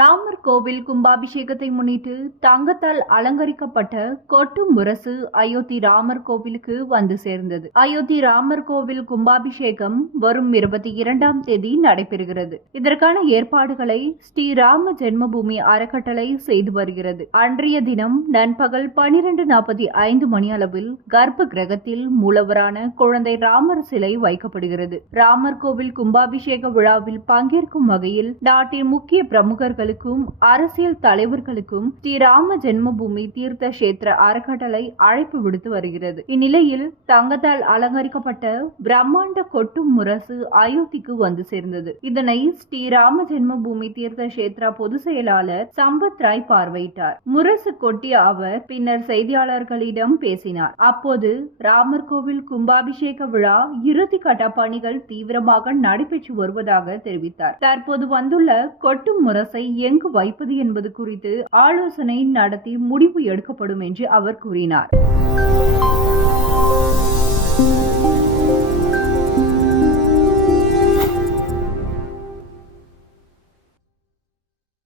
ராமர் கோவில் கும்பாபிஷேகத்தை முன்னிட்டு தங்கத்தால் அலங்கரிக்கப்பட்ட கொட்டு முரசு அயோத்தி ராமர் கோவிலுக்கு வந்து சேர்ந்தது. அயோத்தி ராமர் கோவில் கும்பாபிஷேகம் வரும் இருபத்தி இரண்டாம் தேதி நடைபெறுகிறது. இதற்கான ஏற்பாடுகளை ஸ்ரீராம ஜென்மபூமி அறக்கட்டளை செய்து வருகிறது. அன்றைய தினம் நண்பகல் பனிரெண்டு நாற்பத்தி ஐந்து மணி அளவில் கர்ப்ப கிரகத்தில் மூலவரான குழந்தை ராமர் சிலை வைக்கப்படுகிறது. ராமர் கோவில் கும்பாபிஷேக விழாவில் பங்கேற்கும் வகையில் நாட்டின் முக்கிய பிரமுகர்கள் தலைவர்களுக்கும் அரசியல் தலைவர்களுக்கும் ஸ்ரீராம ஜென்மபூமி தீர்த்த கஷேத்திர அறக்கட்டளை அழைப்பு விடுத்து வருகிறது. இந்நிலையில் தங்கத்தால் அலங்கரிக்கப்பட்ட பிரம்மாண்ட கொட்டும் முரசு அயோத்திக்கு வந்து சேர்ந்தது. இதனை ஸ்ரீராம ஜென்மபூமி தீர்த்த கஷேத்ரா பொதுச் செயலாளர் சம்பத் ராய் பார்வையிட்டார். முரசு கொட்டிய அவர் பின்னர் செய்தியாளர்களிடம் பேசினார். அப்போது ராமர் கோவில் கும்பாபிஷேக விழா இறுதி கட்ட பணிகள் தீவிரமாக நடைபெற்று வருவதாக தெரிவித்தார். தற்போது வந்துள்ள கொட்டும் முரசை எங்கு வைப்பது என்பது குறித்து ஆலோசனை நடத்தி முடிவு எடுக்கப்படும் என்று அவர் கூறினார்.